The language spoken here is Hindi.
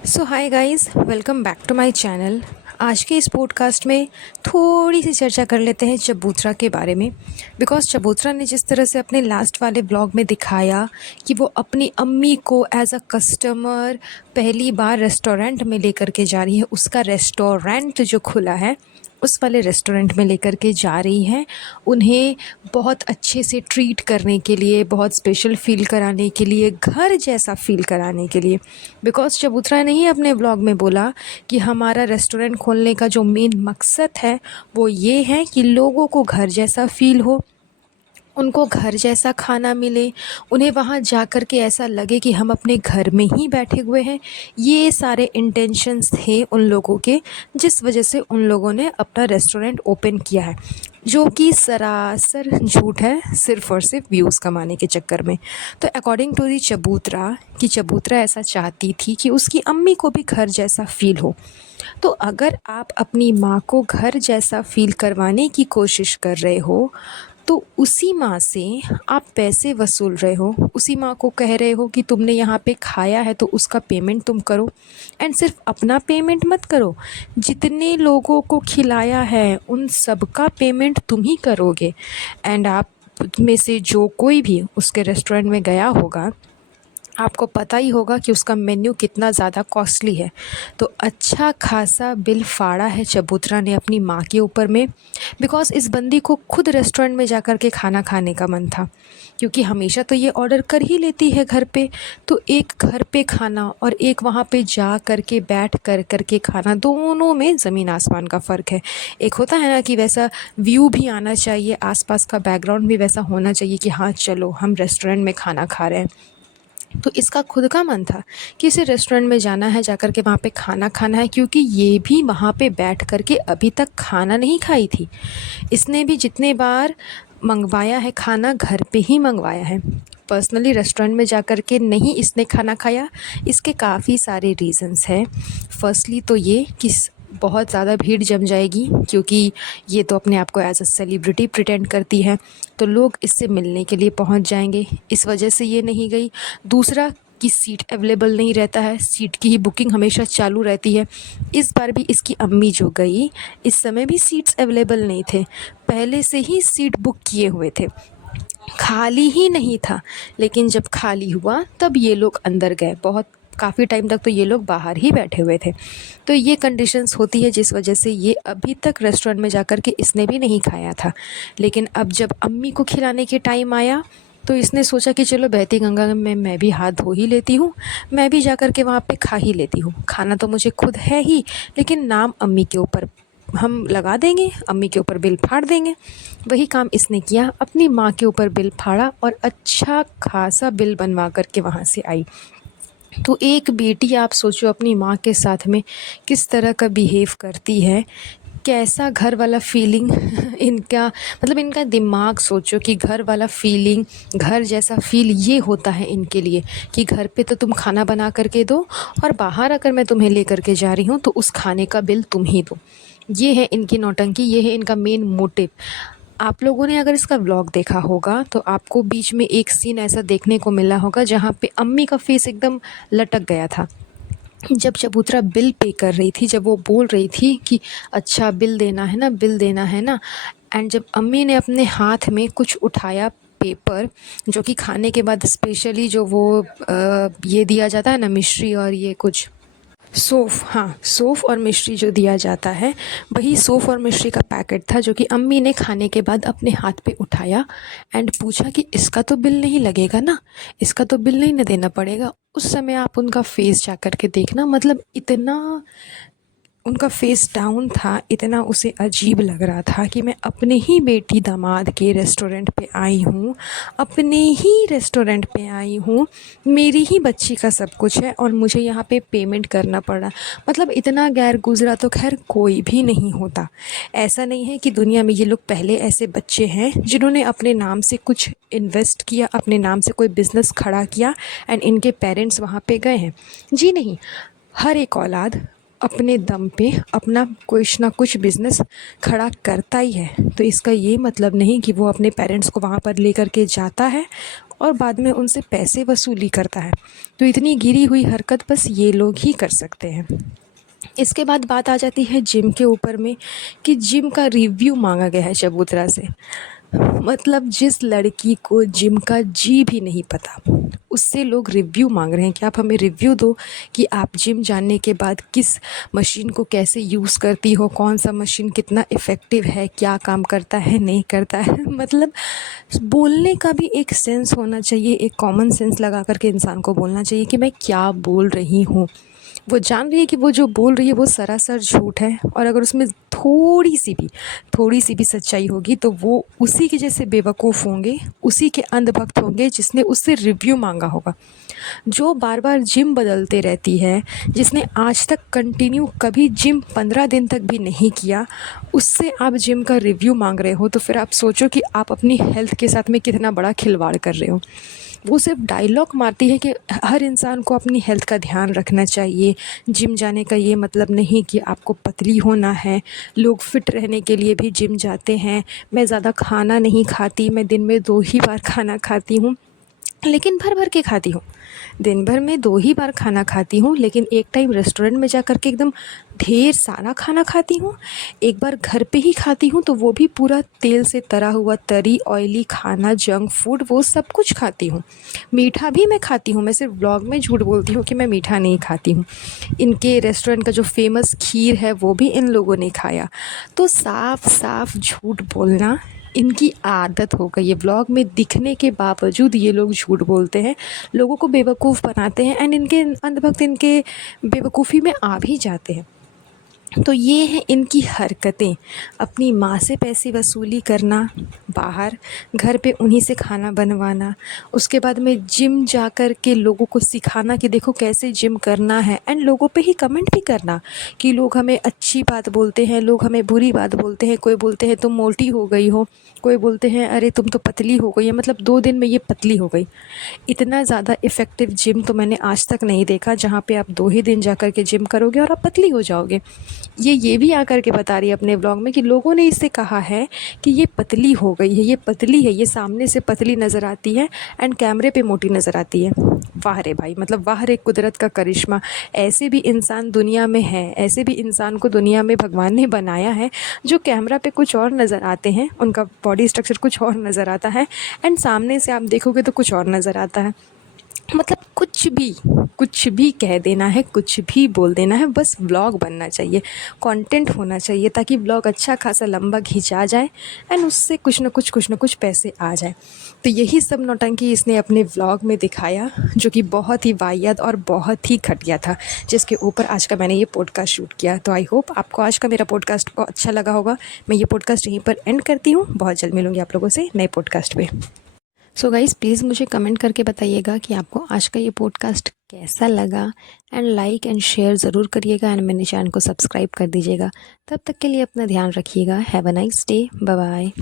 So hi guys, welcome back to my channel. आज के इस पॉडकास्ट में थोड़ी सी चर्चा कर लेते हैं चबूतरा के बारे में। बिकॉज़ चबूतरा ने जिस तरह से अपने लास्ट वाले ब्लॉग में दिखाया कि वो अपनी अम्मी को एज अ कस्टमर पहली बार रेस्टोरेंट में लेकर के जा रही है, उसका रेस्टोरेंट जो खुला है उस वाले रेस्टोरेंट में लेकर के जा रही है, उन्हें बहुत अच्छे से ट्रीट करने के लिए, बहुत स्पेशल फ़ील कराने के लिए, घर जैसा फ़ील कराने के लिए। बिकॉज़ चबूतरा ने ही अपने ब्लॉग में बोला कि हमारा रेस्टोरेंट खोलने का जो मेन मकसद है वो ये है कि लोगों को घर जैसा फ़ील हो, उनको घर जैसा खाना मिले, उन्हें वहाँ जा कर के ऐसा लगे कि हम अपने घर में ही बैठे हुए हैं। ये सारे इंटेंशंस थे उन लोगों के, जिस वजह से उन लोगों ने अपना रेस्टोरेंट ओपन किया है, जो कि सरासर झूठ है, सिर्फ़ और सिर्फ व्यूज़ कमाने के चक्कर में। तो अकॉर्डिंग टू दी चबूतरा, कि चबूतरा ऐसा चाहती थी कि उसकी अम्मी को भी घर जैसा फ़ील हो। तो अगर आप अपनी माँ को घर जैसा फ़ील करवाने की कोशिश कर रहे हो, तो उसी माँ से आप पैसे वसूल रहे हो, उसी माँ को कह रहे हो कि तुमने यहाँ पे खाया है तो उसका पेमेंट तुम करो। एंड सिर्फ अपना पेमेंट मत करो, जितने लोगों को खिलाया है उन सब का पेमेंट तुम ही करोगे। एंड आप में से जो कोई भी उसके रेस्टोरेंट में गया होगा, आपको पता ही होगा कि उसका मेन्यू कितना ज़्यादा कॉस्टली है। तो अच्छा खासा बिल फाड़ा है चबूतरा ने अपनी माँ के ऊपर में। बिकॉज़ इस बंदी को खुद रेस्टोरेंट में जा कर के खाना खाने का मन था, क्योंकि हमेशा तो ये ऑर्डर कर ही लेती है घर पे। तो एक घर पे खाना और एक वहाँ पे जा कर के बैठ कर के खाना, दोनों में ज़मीन आसमान का फ़र्क है। एक होता है ना कि वैसा व्यू भी आना चाहिए, आसपास का बैकग्राउंड भी वैसा होना चाहिए कि हाँ चलो हम रेस्टोरेंट में खाना खा रहे हैं। तो इसका खुद का मन था कि इसे रेस्टोरेंट में जाना है, जाकर के वहाँ पे खाना खाना है, क्योंकि ये भी वहाँ पे बैठ कर के अभी तक खाना नहीं खाई थी। इसने भी जितने बार मंगवाया है खाना, घर पे ही मंगवाया है, पर्सनली रेस्टोरेंट में जा कर के नहीं इसने खाना खाया। इसके काफ़ी सारे रीज़न्स हैं। फर्स्टली तो ये कि बहुत ज़्यादा भीड़ जम जाएगी, क्योंकि ये तो अपने आप को एज अ सेलिब्रिटी प्रिटेंड करती है, तो लोग इससे मिलने के लिए पहुंच जाएंगे, इस वजह से ये नहीं गई। दूसरा कि सीट अवेलेबल नहीं रहता है, सीट की ही बुकिंग हमेशा चालू रहती है। इस बार भी इसकी अम्मी जो गई, इस समय भी सीट्स अवेलेबल नहीं थे, पहले से ही सीट बुक किए हुए थे, खाली ही नहीं था। लेकिन जब खाली हुआ तब ये लोग अंदर गए, बहुत काफ़ी टाइम तक तो ये लोग बाहर ही बैठे हुए थे। तो ये कंडीशंस होती है, जिस वजह से ये अभी तक रेस्टोरेंट में जाकर के इसने भी नहीं खाया था। लेकिन अब जब अम्मी को खिलाने के टाइम आया, तो इसने सोचा कि चलो बहती गंगा में मैं भी हाथ धो ही लेती हूँ, मैं भी जाकर के वहाँ पे खा ही लेती हूँ। खाना तो मुझे खुद है ही, लेकिन नाम अम्मी के ऊपर हम लगा देंगे, अम्मी के ऊपर बिल फाड़ देंगे। वही काम इसने किया, अपनी माँ के ऊपर बिल फाड़ा और अच्छा खासा बिल बनवा कर के वहाँ से आई। तो एक बेटी, आप सोचो अपनी माँ के साथ में किस तरह का बिहेव करती है, कैसा घर वाला फीलिंग इनका, मतलब इनका दिमाग सोचो कि घर वाला फीलिंग, घर जैसा फील ये होता है इनके लिए कि घर पे तो तुम खाना बना करके दो और बाहर अगर मैं तुम्हें ले करके जा रही हूँ तो उस खाने का बिल तुम ही दो। ये है इनकी नौटंकी, ये है इनका मेन मोटिव। आप लोगों ने अगर इसका व्लॉग देखा होगा तो आपको बीच में एक सीन ऐसा देखने को मिला होगा जहाँ पे अम्मी का फेस एकदम लटक गया था। जब चबूतरा बिल पे कर रही थी, जब वो बोल रही थी कि अच्छा बिल देना है ना, बिल देना है ना, एंड जब अम्मी ने अपने हाथ में कुछ उठाया पेपर, जो कि खाने के बाद स्पेशली जो वो ये दिया जाता है ना, मिश्री और ये कुछ सौंफ, हाँ सौंफ और मिश्री जो दिया जाता है, वही सौंफ और मिश्री का पैकेट था, जो कि अम्मी ने खाने के बाद अपने हाथ पे उठाया एंड पूछा कि इसका तो बिल नहीं लगेगा ना, इसका तो बिल नहीं ना देना पड़ेगा। उस समय आप उनका फेस जा कर के देखना, मतलब इतना उनका फेस डाउन था, इतना उसे अजीब लग रहा था कि मैं अपने ही बेटी दामाद के रेस्टोरेंट पे आई हूँ, अपने ही रेस्टोरेंट पे आई हूँ, मेरी ही बच्ची का सब कुछ है और मुझे यहाँ पे पेमेंट करना पड़ा। मतलब इतना गैर गुजरा तो खैर कोई भी नहीं होता। ऐसा नहीं है कि दुनिया में ये लोग पहले ऐसे बच्चे हैं जिन्होंने अपने नाम से कुछ इन्वेस्ट किया, अपने नाम से कोई बिज़नेस खड़ा किया एंड इनके पेरेंट्स वहाँ पे गए हैं। जी नहीं, हर एक औलाद अपने दम पे अपना कुछ ना कुछ बिज़नेस खड़ा करता ही है। तो इसका ये मतलब नहीं कि वो अपने पेरेंट्स को वहाँ पर लेकर के जाता है और बाद में उनसे पैसे वसूली करता है। तो इतनी गिरी हुई हरकत बस ये लोग ही कर सकते हैं। इसके बाद बात आ जाती है जिम के ऊपर में कि जिम का रिव्यू मांगा गया है चबूतरा से। मतलब जिस लड़की को जिम का जी भी नहीं पता, उससे लोग रिव्यू मांग रहे हैं कि आप हमें रिव्यू दो कि आप जिम जानने के बाद किस मशीन को कैसे यूज़ करती हो, कौन सा मशीन कितना इफ़ेक्टिव है, क्या काम करता है नहीं करता है। मतलब बोलने का भी एक सेंस होना चाहिए, एक कॉमन सेंस लगा करके इंसान को बोलना चाहिए कि मैं क्या बोल रही हूँ। वो जान रही है कि वो जो बोल रही है वो सरासर झूठ है, और अगर उसमें थोड़ी सी भी सच्चाई होगी तो वो उसी के जैसे बेवकूफ़ होंगे, उसी के अंधभक्त होंगे जिसने उससे रिव्यू मांगा होगा। जो बार बार जिम बदलते रहती है, जिसने आज तक कंटिन्यू कभी जिम 15 दिन तक भी नहीं किया, उससे आप जिम का रिव्यू मांग रहे हो, तो फिर आप सोचो कि आप अपनी हेल्थ के साथ में कितना बड़ा खिलवाड़ कर रहे हो। वो सिर्फ डायलॉग मारती है कि हर इंसान को अपनी हेल्थ का ध्यान रखना चाहिए, जिम जाने का ये मतलब नहीं कि आपको पतली होना है, लोग फिट रहने के लिए भी जिम जाते हैं। मैं ज़्यादा खाना नहीं खाती, मैं दिन में 2 ही बार खाना खाती हूँ, लेकिन भर-भर के खाती हूँ। दिन भर में 2 ही बार खाना खाती हूँ, लेकिन एक टाइम रेस्टोरेंट में जा कर के एकदम ढेर सारा खाना खाती हूँ। एक बार घर पे ही खाती हूँ तो वो भी पूरा तेल से तरा हुआ, तरी ऑयली खाना, जंक फूड, वो सब कुछ खाती हूँ। मीठा भी मैं खाती हूँ, मैं सिर्फ व्लॉग में झूठ बोलती हूँ कि मैं मीठा नहीं खाती हूँ। इनके रेस्टोरेंट का जो फ़ेमस खीर है वो भी इन लोगों ने खाया। तो साफ-साफ झूठ बोलना इनकी आदत हो गई है। व्लॉग में दिखने के बावजूद ये लोग झूठ बोलते हैं, लोगों को बेवकूफ़ बनाते हैं, एंड इनके अंधभक्त इनके बेवकूफ़ी में आ भी जाते हैं। तो ये हैं इनकी हरकतें। अपनी माँ से पैसे वसूली करना बाहर, घर पे उन्हीं से खाना बनवाना, उसके बाद में जिम जाकर के लोगों को सिखाना कि देखो कैसे जिम करना है, एंड लोगों पे ही कमेंट भी करना कि लोग हमें अच्छी बात बोलते हैं, लोग हमें बुरी बात बोलते हैं। कोई बोलते हैं तुम मोटी हो गई हो, कोई बोलते हैं अरे तुम तो पतली हो गई है, मतलब 2 दिन में ये पतली हो गई। इतना ज़्यादा इफ़ेक्टिव जिम तो मैंने आज तक नहीं देखा जहाँ पे आप 2 ही दिन जा कर के जिम करोगे और आप पतली हो जाओगे। ये भी आकर के बता रही है अपने व्लॉग में कि लोगों ने इससे कहा है कि ये पतली हो गई है, ये पतली है, ये सामने से पतली नज़र आती है एंड कैमरे पे मोटी नज़र आती है। वाह रे भाई, मतलब वाह रे कुदरत का करिश्मा। ऐसे भी इंसान दुनिया में हैं, ऐसे भी इंसान को दुनिया में भगवान ने बनाया है जो कैमरा पे कुछ और नज़र आते हैं, उनका बॉडी स्ट्रक्चर कुछ और नज़र आता है एंड सामने से आप देखोगे तो कुछ और नज़र आता है। मतलब कुछ भी कह देना है, कुछ भी बोल देना है, बस व्लॉग बनना चाहिए, कंटेंट होना चाहिए ताकि व्लॉग अच्छा खासा लंबा खिंचा जाए एंड उससे कुछ न कुछ पैसे आ जाए। तो यही सब नौटंकी इसने अपने व्लॉग में दिखाया, जो कि बहुत ही वाहियात और बहुत ही घटिया था, जिसके ऊपर आज का मैंने ये पॉडकास्ट शूट किया। तो आई होप आपको आज का मेरा पॉडकास्ट को अच्छा लगा होगा। मैं ये पॉडकास्ट यहीं पर एंड करती हूँ। बहुत जल्द मिलूँगी आप लोगों से नए पॉडकास्ट पे। सो गाइज़ प्लीज़ मुझे कमेंट करके बताइएगा कि आपको आज का ये पॉडकास्ट कैसा लगा, एंड लाइक एंड शेयर ज़रूर करिएगा, एंड मेरे चैनल को सब्सक्राइब कर दीजिएगा। तब तक के लिए अपना ध्यान रखिएगा। Have a nice day. Bye bye.